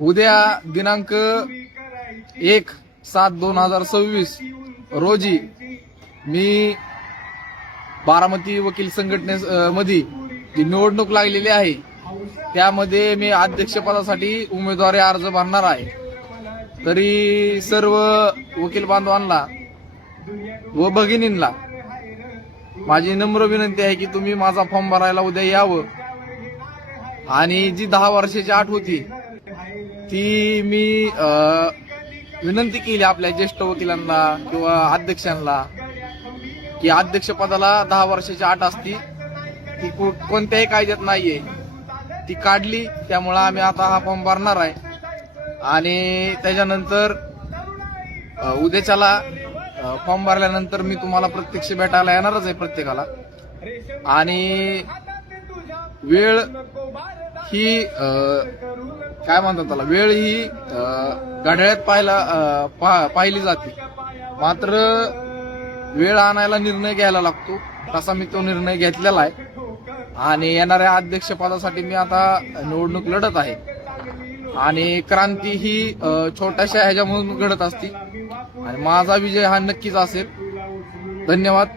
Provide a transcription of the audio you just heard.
उद्या दिनांक 1/7/2026 रोजी मी बारामती वकील संघटनेमध्ये जी निवडणूक लागलेली आहे त्यामध्ये मी अध्यक्षपदासाठी उमेदवारी अर्ज भरणार आहे। तरी सर्व वकील बांधवांना व भगिनींना माझी नम्र विनंती आहे की तुम्ही माझा फॉर्म भरायला उद्या यावं आणि जी 10 वर्षाची अट होती ती मी विनंती केली आपल्या ज्येष्ठ वकिलांना किंवा अध्यक्षांना की अध्यक्षपदाला 10 वर्षाची अट असती ती कोणत्याही कायद्यात नाहीये, ती काढली। त्यामुळे आम्ही आता हा फॉर्म भरणार आहे आणि त्याच्यानंतर उद्याच्याला फॉर्म भरल्यानंतर मी तुम्हाला प्रत्यक्ष भेटायला येणारच आहे प्रत्येकाला। आणि वेळ ही काय म्हणतात त्याला, वेळ ही घड्याळात पाहिली जाते, मात्र वेळ आणायला निर्णय घ्यायला लागतो। तसा मी तो निर्णय घेतलेला आहे आणि येणाऱ्या अध्यक्षपदासाठी मी आता निवडणूक लढत आहे। आणि क्रांती ही छोट्याशा ह्याच्यामधून घडत असते आणि माझा विजय हा नक्कीच असेल। धन्यवाद।